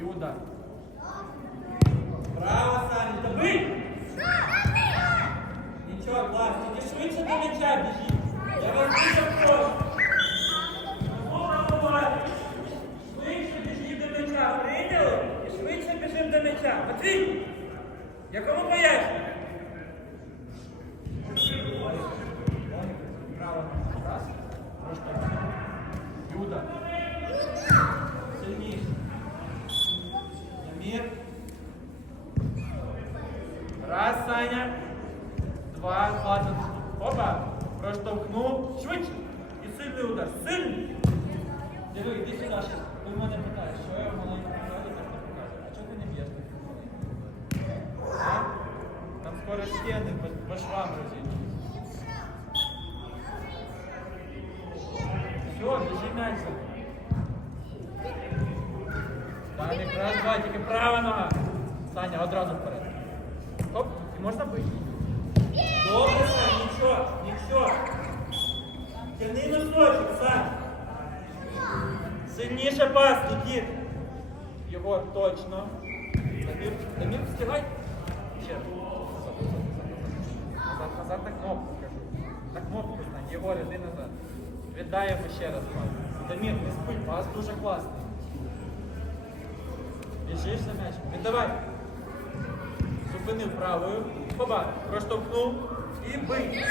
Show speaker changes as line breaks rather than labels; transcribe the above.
і удар. Браво, Саня, добий! Нічого, клас, тільки швидше до меча біжіть. Я вас дуже прошу. Швидше біжіть до м'яча, прийняли? І швидше біжимо до м'яча. Патрій, якому поясню? Право. Раз. Можна. І удар. Вперед. Раз, Саня. Два. Ладно. Опа. Проштовхнув. Швидше. І сильний удар. Сильний. Диви, йди сюди. Ти мене питаєш, що я маленький показую, так не. А чого ти не б'єш? Там скоро стіни по, по швам розійдуть. Все, біжи м'яч за раз, два, тільки права нога. Саня, одразу вперед. Оп, і можна бити. Добре, Саня, нічого, нічого. Тяни носочок, Саня. Сильніше пас, Нікіт. Його точно. Дамір, Дамір, встигай. Ще. Назад, назад на кнопку кажу. На кнопку стань. Єгор, іди назад. Віддай йому ще раз пас. Дамір, не спить, пас дуже класний. Біжиш за м'яч. Віддавай. Зупинив правою. Хоба, проштовхнув і бий.